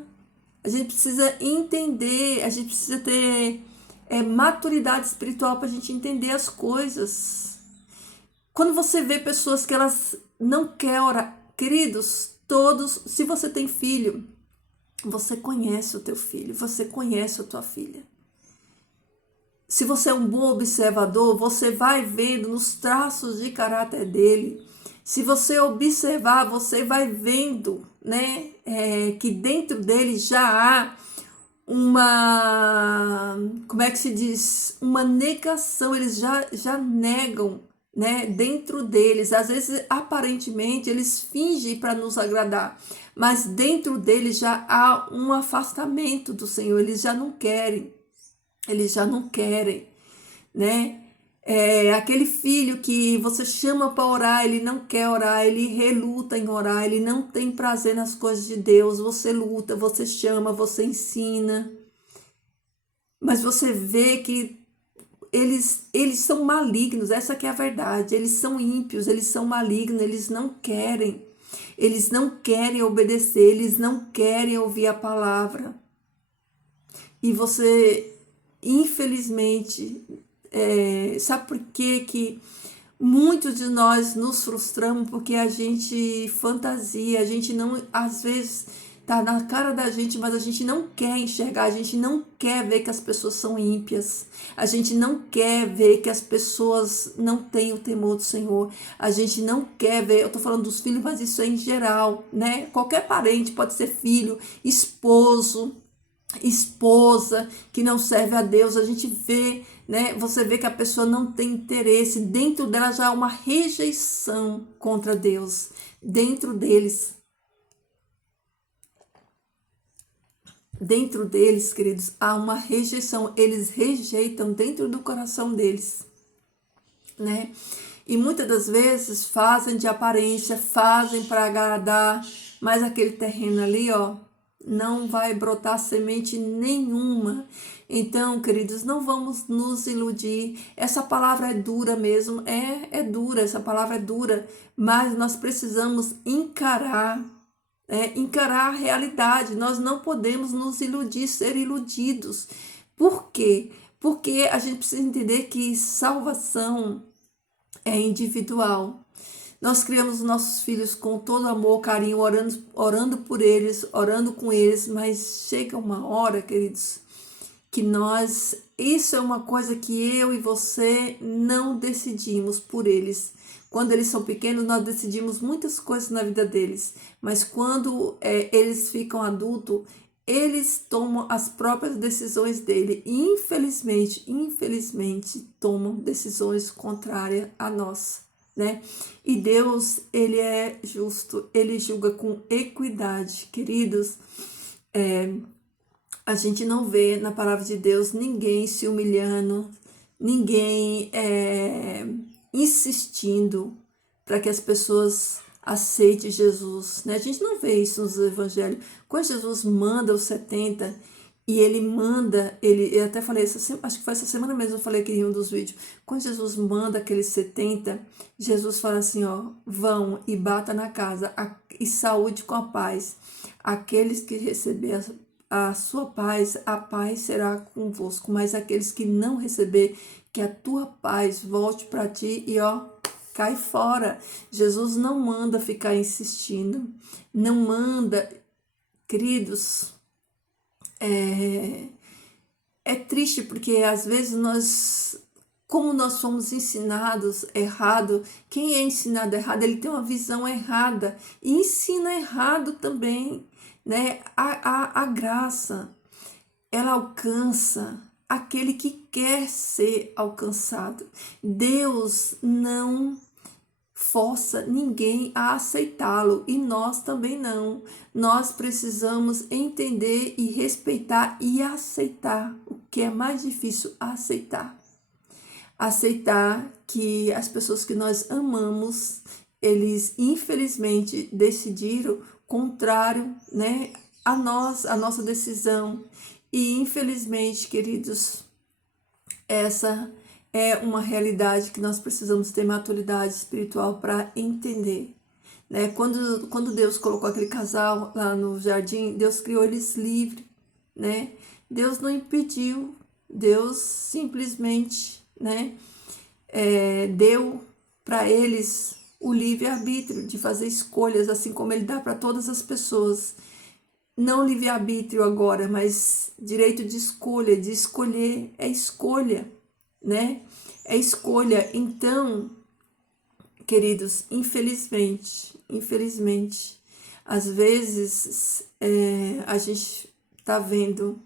a gente precisa entender, a gente precisa ter maturidade espiritual para a gente entender as coisas. Quando você vê pessoas que elas não querem orar, queridos, todos, se você tem filho, você conhece o teu filho, você conhece a tua filha. Se você é um bom observador, você vai vendo nos traços de caráter dele. Se você observar, você vai vendo, né, que dentro dele já há como é que se diz? Uma negação, eles já negam, né, dentro deles. Às vezes, aparentemente, eles fingem para nos agradar, mas dentro deles já há um afastamento do Senhor, eles já não querem, né? Aquele filho que você chama para orar, ele não quer orar, ele reluta em orar, ele não tem prazer nas coisas de Deus. Você luta, você chama, você ensina, mas você vê que eles são malignos, essa que é a verdade. Eles são ímpios, eles são malignos, eles não querem obedecer, eles não querem ouvir a palavra. E você, infelizmente, sabe por que muitos de nós nos frustramos? Porque a gente fantasia, a gente não, às vezes tá na cara da gente, mas a gente não quer enxergar, a gente não quer ver que as pessoas são ímpias, a gente não quer ver que as pessoas não têm o temor do Senhor, a gente não quer ver, eu tô falando dos filhos, mas isso é em geral, né? Qualquer parente, pode ser filho, esposa que não serve a Deus, a gente vê, né? Você vê que a pessoa não tem interesse, dentro dela já há uma rejeição contra Deus, dentro deles. Dentro deles, queridos, há uma rejeição. Eles rejeitam dentro do coração deles, né? E muitas das vezes fazem de aparência, fazem para agradar, mas aquele terreno ali, ó, não vai brotar semente nenhuma. Então, queridos, não vamos nos iludir. Essa palavra é dura mesmo, é dura, essa palavra é dura, mas nós precisamos encarar a realidade. Nós não podemos nos iludir, ser iludidos. Por quê? Porque a gente precisa entender que salvação é individual. Nós criamos nossos filhos com todo amor, carinho, orando por eles, orando com eles, mas chega uma hora, queridos, que isso é uma coisa que eu e você não decidimos por eles. Quando eles são pequenos, nós decidimos muitas coisas na vida deles, mas quando eles ficam adultos, eles tomam as próprias decisões dele e infelizmente tomam decisões contrárias a nós, né? E Deus, ele é justo, ele julga com equidade, queridos. A gente não vê na palavra de Deus ninguém se humilhando, ninguém insistindo para que as pessoas aceitem Jesus, né? A gente não vê isso nos evangelhos. Quando Jesus manda os 70 e ele manda, eu até falei, acho que foi essa semana mesmo, eu falei aqui em um dos vídeos, quando Jesus manda aqueles 70, Jesus fala assim, ó, vão e bata na casa e saúde com a paz. Aqueles que receber a sua paz, a paz será convosco, mas aqueles que não receber, que a tua paz volte para ti e ó, cai fora. Jesus não manda ficar insistindo, não manda, queridos, é triste porque às vezes como nós somos ensinados errado, quem é ensinado errado, ele tem uma visão errada e ensina errado também, né? A graça, ela alcança aquele que quer ser alcançado. Deus não força ninguém a aceitá-lo e nós também não. Nós precisamos entender e respeitar e aceitar o que é mais difícil aceitar. Aceitar que as pessoas que nós amamos, eles infelizmente decidiram contrário, né, a nossa decisão. E infelizmente, queridos, essa é uma realidade que nós precisamos ter maturidade espiritual para entender, né? Quando Deus colocou aquele casal lá no jardim, Deus criou eles livres, né? Deus não impediu, Deus simplesmente, né, deu para eles o livre-arbítrio de fazer escolhas, assim como ele dá para todas as pessoas. Não livre-arbítrio agora, mas direito de escolher, é escolha, né? É escolha. Então, queridos, infelizmente, às vezes a gente tá vendo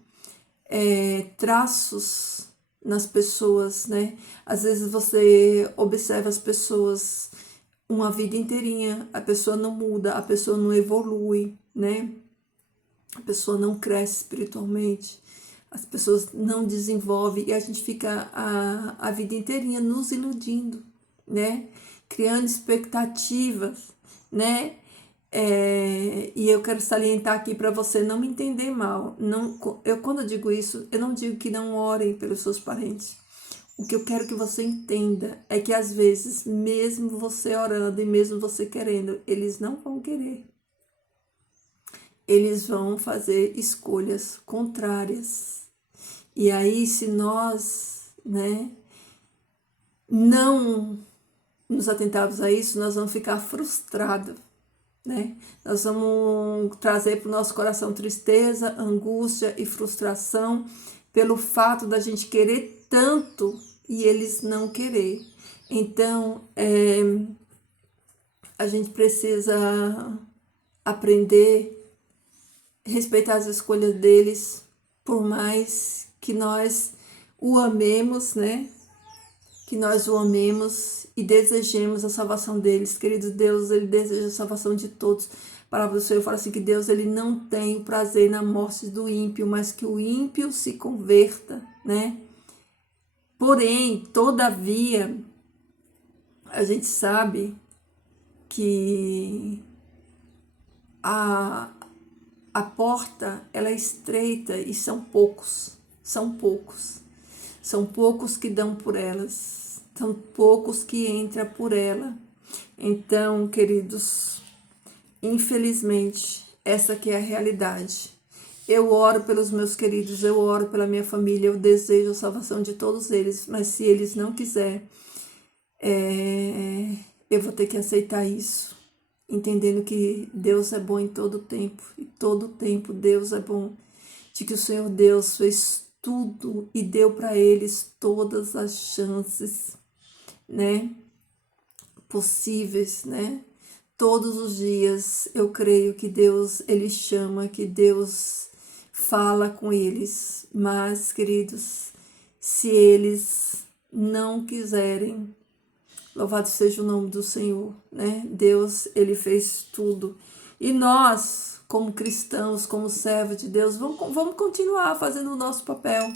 traços nas pessoas, né? Às vezes você observa as pessoas uma vida inteirinha, a pessoa não muda, a pessoa não evolui, né? A pessoa não cresce espiritualmente, as pessoas não desenvolvem e a gente fica a vida inteirinha nos iludindo, né? Criando expectativas, né? E eu quero salientar aqui para você não me entender mal. Quando eu digo isso, eu não digo que não orem pelos seus parentes. O que eu quero que você entenda é que às vezes, mesmo você orando e mesmo você querendo, eles não vão querer. Eles vão fazer escolhas contrárias. E aí, se nós, né, não nos atentarmos a isso, nós vamos ficar frustrados, né? Nós vamos trazer para o nosso coração tristeza, angústia e frustração pelo fato da gente querer tanto e eles não querer. Então, a gente precisa aprender respeitar as escolhas deles, por mais que nós o amemos, né? Que nós o amemos e desejemos a salvação deles. Querido Deus, ele deseja a salvação de todos, palavra do Senhor fala assim que Deus ele não tem prazer na morte do ímpio, mas que o ímpio se converta, né? Porém, todavia, a gente sabe que a porta ela é estreita e são poucos que dão por elas, são poucos que entram por ela. Então, queridos, infelizmente, essa que é a realidade. Eu oro pelos meus queridos, eu oro pela minha família, eu desejo a salvação de todos eles, mas se eles não quiserem, eu vou ter que aceitar isso, entendendo que Deus é bom em todo tempo, e todo tempo Deus é bom, de que o Senhor Deus fez tudo e deu para eles todas as chances, né, possíveis, né? Todos os dias eu creio que Deus, ele chama, que Deus fala com eles, mas, queridos, se eles não quiserem, louvado seja o nome do Senhor, né? Deus, ele fez tudo. E nós, como cristãos, como servos de Deus, vamos continuar fazendo o nosso papel.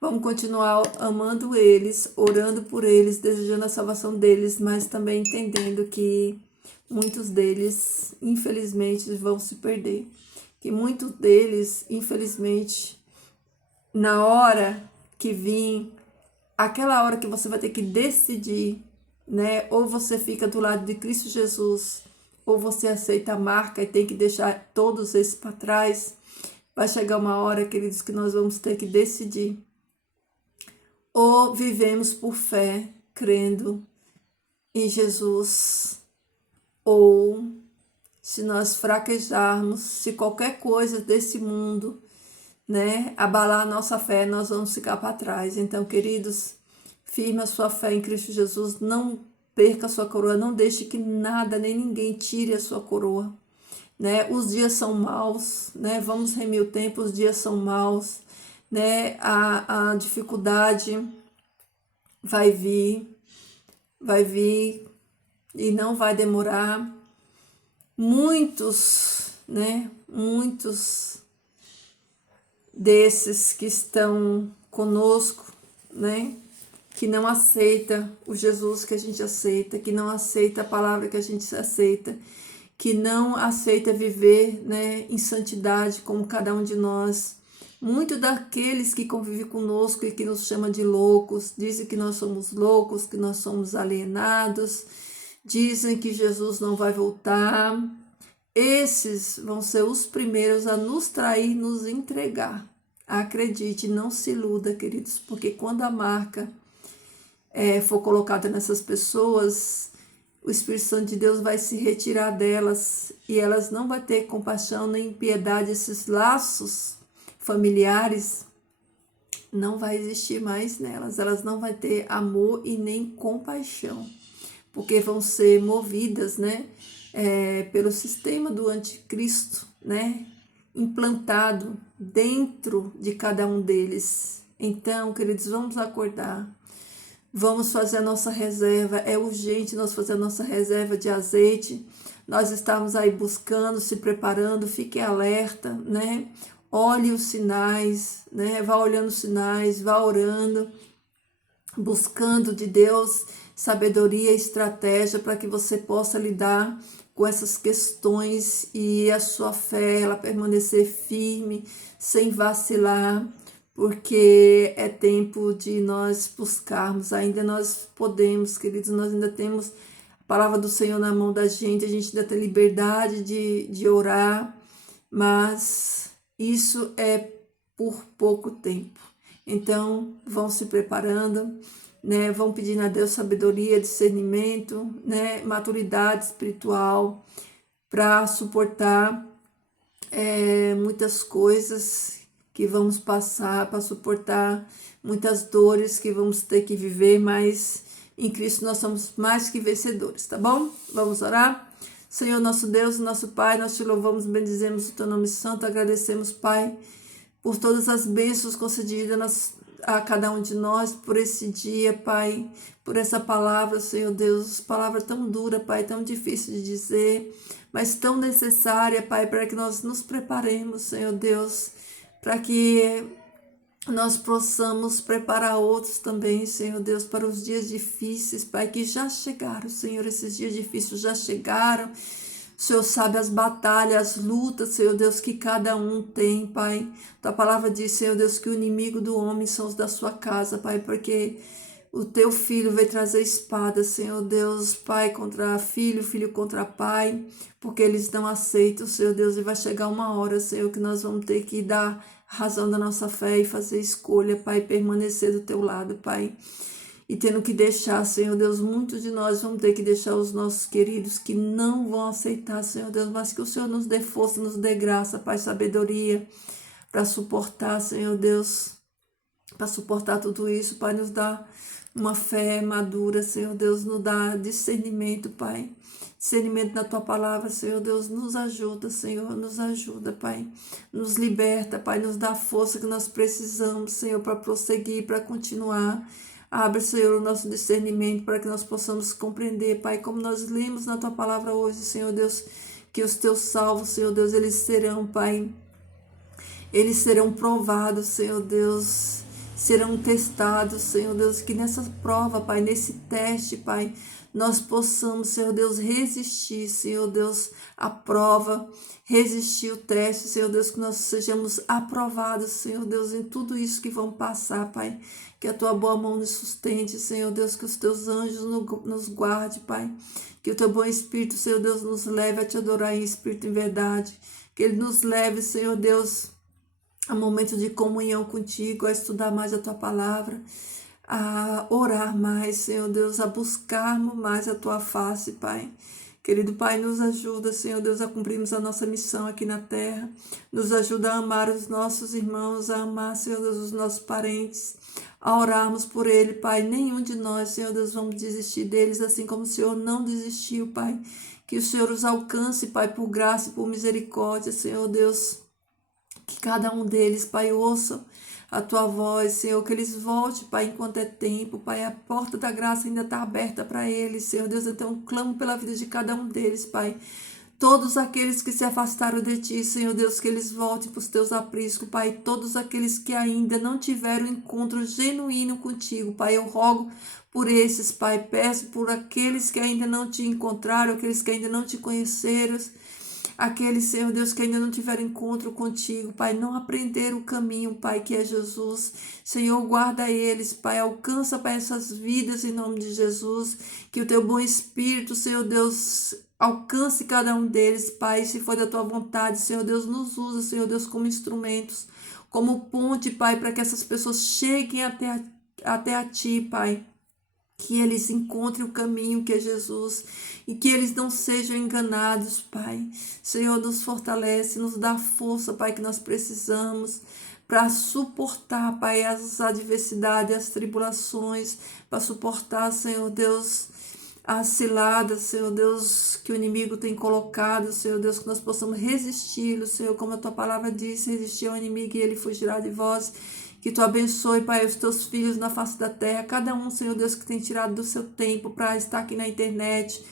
Vamos continuar amando eles, orando por eles, desejando a salvação deles, mas também entendendo que muitos deles, infelizmente, vão se perder. Que muitos deles, infelizmente, na hora que vir, aquela hora que você vai ter que decidir, né? Ou você fica do lado de Cristo Jesus, ou você aceita a marca e tem que deixar todos esses para trás. Vai chegar uma hora, queridos, que nós vamos ter que decidir. Ou vivemos por fé, crendo em Jesus, ou se nós fraquejarmos, se qualquer coisa desse mundo, né, abalar a nossa fé, nós vamos ficar para trás. Então, queridos, firme a sua fé em Cristo Jesus, não perca a sua coroa, não deixe que nada nem ninguém tire a sua coroa, né? Os dias são maus, né? Vamos remir o tempo, os dias são maus, né? A dificuldade vai vir e não vai demorar. Muitos, né? Muitos desses que estão conosco, né? Que não aceita o Jesus que a gente aceita, que não aceita a palavra que a gente aceita, que não aceita viver, né, em santidade como cada um de nós. Muitos daqueles que convivem conosco e que nos chamam de loucos, dizem que nós somos loucos, que nós somos alienados, dizem que Jesus não vai voltar. Esses vão ser os primeiros a nos trair, nos entregar. Acredite, não se iluda, queridos, porque quando a marca for colocada nessas pessoas, o Espírito Santo de Deus vai se retirar delas e elas não vão ter compaixão nem piedade. Esses laços familiares não vai existir mais nelas, elas não vão ter amor e nem compaixão, porque vão ser movidas, né, pelo sistema do anticristo, né, implantado dentro de cada um deles. Então, queridos, vamos acordar. Vamos fazer a nossa reserva, é urgente nós fazer a nossa reserva de azeite. Nós estamos aí buscando, se preparando, fique alerta, né? Olhe os sinais, né? Vá olhando os sinais, vá orando, buscando de Deus sabedoria e estratégia para que você possa lidar com essas questões e a sua fé, ela permanecer firme, sem vacilar, porque é tempo de nós buscarmos, ainda nós podemos, queridos, nós ainda temos a palavra do Senhor na mão da gente, a gente ainda tem liberdade de orar, mas isso é por pouco tempo. Então, vão se preparando, né? Vão pedindo a Deus sabedoria, discernimento, né? Maturidade espiritual para suportar muitas coisas que vamos passar, para suportar muitas dores que vamos ter que viver, mas em Cristo nós somos mais que vencedores, tá bom? Vamos orar? Senhor, nosso Deus, nosso Pai, nós te louvamos, bendizemos o teu nome santo, agradecemos, Pai, por todas as bênçãos concedidas a cada um de nós, por esse dia, Pai, por essa palavra, Senhor Deus, palavra tão dura, Pai, tão difícil de dizer, mas tão necessária, Pai, para que nós nos preparemos, Senhor Deus, para que nós possamos preparar outros também, Senhor Deus, para os dias difíceis, Pai, que já chegaram, Senhor, esses dias difíceis já chegaram. O Senhor sabe as batalhas, as lutas, Senhor Deus, que cada um tem, Pai. Tua palavra diz, Senhor Deus, que o inimigo do homem são os da sua casa, Pai, porque o teu filho veio trazer espada, Senhor Deus, pai contra filho, filho contra pai, porque eles não aceitam, Senhor Deus, e vai chegar uma hora, Senhor, que nós vamos ter que dar razão da nossa fé e fazer escolha, Pai, permanecer do teu lado, Pai. E tendo que deixar, Senhor Deus, muitos de nós vamos ter que deixar os nossos queridos que não vão aceitar, Senhor Deus, mas que o Senhor nos dê força, nos dê graça, Pai, sabedoria, para suportar, Senhor Deus, para suportar tudo isso, Pai, nos dá uma fé madura, Senhor Deus, nos dá discernimento, Pai, discernimento na Tua palavra, Senhor Deus, nos ajuda, Senhor, nos ajuda, Pai, nos liberta, Pai, nos dá a força que nós precisamos, Senhor, para prosseguir, para continuar. Abre, Senhor, o nosso discernimento para que nós possamos compreender, Pai, como nós lemos na Tua palavra hoje, Senhor Deus, que os Teus salvos, Senhor Deus, eles serão, Pai, eles serão provados, Senhor Deus, serão testados, Senhor Deus, que nessa prova, Pai, nesse teste, Pai, nós possamos, Senhor Deus, resistir, Senhor Deus, à prova, resistir o teste, Senhor Deus, que nós sejamos aprovados, Senhor Deus, em tudo isso que vão passar, Pai, que a Tua boa mão nos sustente, Senhor Deus, que os Teus anjos nos guarde, Pai, que o Teu bom Espírito, Senhor Deus, nos leve a Te adorar em espírito e em verdade, que Ele nos leve, Senhor Deus, a momento de comunhão contigo, a estudar mais a Tua palavra, a orar mais, Senhor Deus, a buscarmos mais a Tua face, Pai. Querido Pai, nos ajuda, Senhor Deus, a cumprirmos a nossa missão aqui na terra. Nos ajuda a amar os nossos irmãos, a amar, Senhor Deus, os nossos parentes, a orarmos por ele, Pai. Nenhum de nós, Senhor Deus, vamos desistir deles, assim como o Senhor não desistiu, Pai. Que o Senhor os alcance, Pai, por graça e por misericórdia, Senhor Deus. Que cada um deles, Pai, ouça a Tua voz, Senhor, que eles voltem, Pai, enquanto é tempo, Pai, a porta da graça ainda está aberta para eles, Senhor Deus, então clamo pela vida de cada um deles, Pai, todos aqueles que se afastaram de Ti, Senhor Deus, que eles voltem para os Teus apriscos, Pai, todos aqueles que ainda não tiveram encontro genuíno contigo, Pai, eu rogo por esses, Pai, peço por aqueles que ainda não Te encontraram, aqueles que ainda não Te conheceram, aqueles, Senhor Deus, que ainda não tiveram encontro contigo, Pai, não aprenderam o caminho, Pai, que é Jesus. Senhor, guarda eles, Pai, alcança, Pai, essas vidas em nome de Jesus, que o Teu bom Espírito, Senhor Deus, alcance cada um deles, Pai, se for da Tua vontade, Senhor Deus, nos usa, Senhor Deus, como instrumentos, como ponte, Pai, para que essas pessoas cheguem até a Ti, Pai. Que eles encontrem o caminho que é Jesus e que eles não sejam enganados, Pai. Senhor, nos fortalece, nos dá força, Pai, que nós precisamos para suportar, Pai, as adversidades, as tribulações, para suportar, Senhor Deus, as ciladas, Senhor Deus, que o inimigo tem colocado, Senhor Deus, que nós possamos resisti-lo, Senhor, como a Tua palavra diz, resistir ao inimigo e ele fugirá de vós. Que Tu abençoe, Pai, os Teus filhos na face da terra, cada um, Senhor Deus, que tem tirado do seu tempo para estar aqui na internet,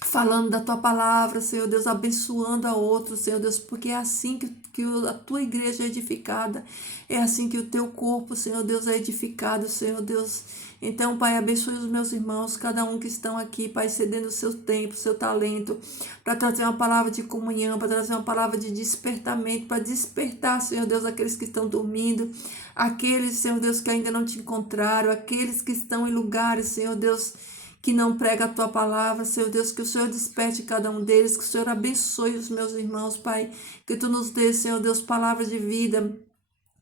falando da Tua palavra, Senhor Deus, abençoando a outros, Senhor Deus, porque é assim que a Tua igreja é edificada, é assim que o Teu corpo, Senhor Deus, é edificado, Senhor Deus. Então, Pai, abençoe os meus irmãos, cada um que estão aqui, Pai, cedendo o seu tempo, o seu talento, para trazer uma palavra de comunhão, para trazer uma palavra de despertamento, para despertar, Senhor Deus, aqueles que estão dormindo, aqueles, Senhor Deus, que ainda não Te encontraram, aqueles que estão em lugares, Senhor Deus, que não prega a Tua palavra, Senhor Deus, que o Senhor desperte cada um deles, que o Senhor abençoe os meus irmãos, Pai, que Tu nos dê, Senhor Deus, palavras de vida,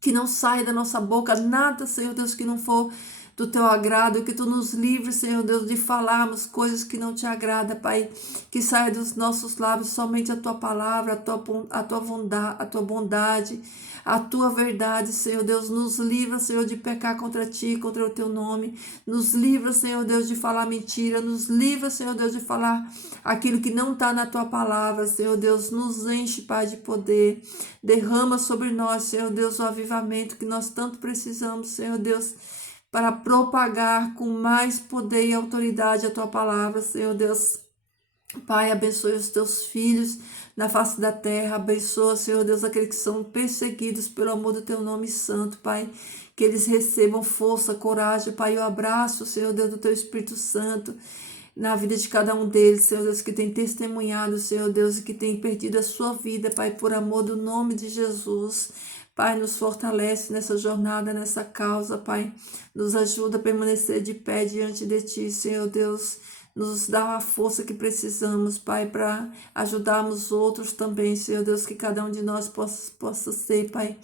que não saia da nossa boca nada, Senhor Deus, que não for do Teu agrado, que Tu nos livres, Senhor Deus, de falarmos coisas que não Te agrada, Pai, que saia dos nossos lábios somente a Tua palavra, a Tua bondade, a Tua verdade, Senhor Deus, nos livra, Senhor, de pecar contra Ti, contra o Teu nome, nos livra, Senhor Deus, de falar mentira, nos livra, Senhor Deus, de falar aquilo que não está na Tua palavra, Senhor Deus, nos enche, Pai, de poder, derrama sobre nós, Senhor Deus, o avivamento que nós tanto precisamos, Senhor Deus, para propagar com mais poder e autoridade a Tua palavra, Senhor Deus. Pai, abençoe os teus filhos na face da terra. Abençoa, Senhor Deus, aqueles que são perseguidos pelo amor do teu nome santo, Pai. Que eles recebam força, coragem, Pai. Eu abraço, Senhor Deus, do teu Espírito Santo na vida de cada um deles, Senhor Deus, que tem testemunhado, Senhor Deus, e que tem perdido a sua vida, Pai, por amor do nome de Jesus. Pai, nos fortalece nessa jornada, nessa causa, Pai. Nos ajuda a permanecer de pé diante de Ti, Senhor Deus. Nos dá a força que precisamos, Pai, para ajudarmos outros também, Senhor Deus, que cada um de nós possa ser, Pai,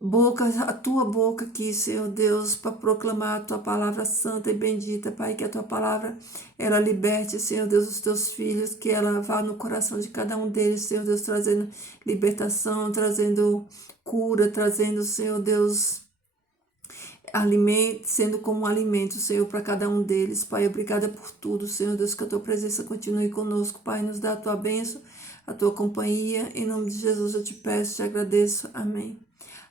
boca, a tua boca aqui, Senhor Deus, para proclamar a tua palavra santa e bendita, Pai, que a tua palavra, ela liberte, Senhor Deus, os teus filhos, que ela vá no coração de cada um deles, Senhor Deus, trazendo libertação, trazendo cura, trazendo, Senhor Deus, alimento, sendo como um alimento, Senhor, para cada um deles. Pai, obrigada por tudo, Senhor Deus, que a tua presença continue conosco, Pai, nos dá a tua bênção, a tua companhia, em nome de Jesus eu te peço, te agradeço, amém.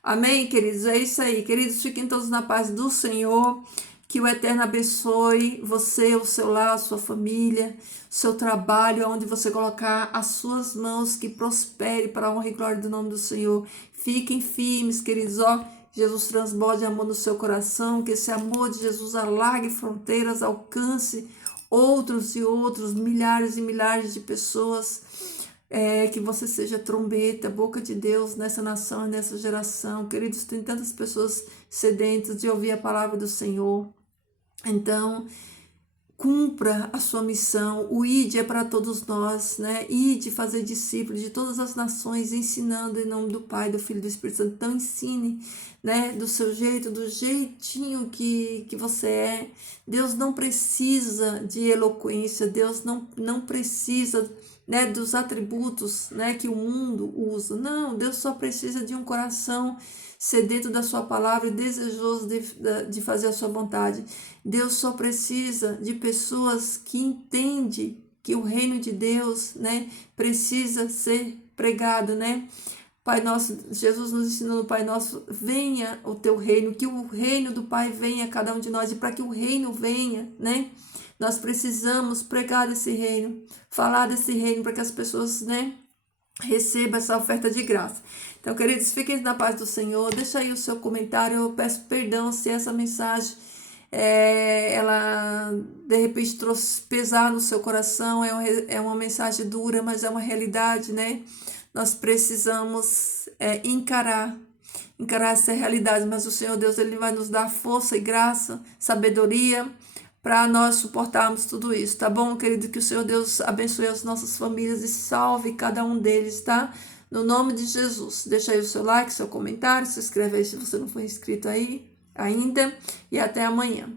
Amém, queridos, é isso aí, queridos, fiquem todos na paz do Senhor, que o Eterno abençoe você, o seu lar, a sua família, o seu trabalho, onde você colocar as suas mãos, que prospere para a honra e glória do nome do Senhor. Fiquem firmes, queridos, ó, Jesus transborde amor no seu coração, que esse amor de Jesus alargue fronteiras, alcance outros e outros, milhares e milhares de pessoas, que você seja trombeta, boca de Deus nessa nação e nessa geração. Queridos, tem tantas pessoas sedentas de ouvir a palavra do Senhor. Então, cumpra a sua missão. O ID é para todos nós, né? ID, fazer discípulos de todas as nações, ensinando em nome do Pai, do Filho e do Espírito Santo. Então, ensine, né? Do seu jeito, do jeitinho que você é. Deus não precisa de eloquência, Deus não precisa, né, dos atributos, né, que o mundo usa. Não, Deus só precisa de um coração sedento da sua palavra e desejoso de fazer a sua vontade. Deus só precisa de pessoas que entendem que o reino de Deus, né, precisa ser pregado, né? Pai nosso, Jesus nos ensinou no Pai Nosso, venha o teu reino, que o reino do Pai venha a cada um de nós, e para que o reino venha, né? Nós precisamos pregar desse reino, falar desse reino, para que as pessoas, né, recebam essa oferta de graça. Então, queridos, fiquem na paz do Senhor, deixa aí o seu comentário, eu peço perdão se essa mensagem, ela de repente trouxe pesar no seu coração, é uma mensagem dura, mas é uma realidade, né? Nós precisamos encarar essa realidade, mas o Senhor Deus, Ele vai nos dar força e graça, sabedoria, para nós suportarmos tudo isso, tá bom, querido? Que o Senhor Deus abençoe as nossas famílias e salve cada um deles, tá? No nome de Jesus. Deixa aí o seu like, seu comentário, se inscreve aí se você não for inscrito aí ainda, e até amanhã.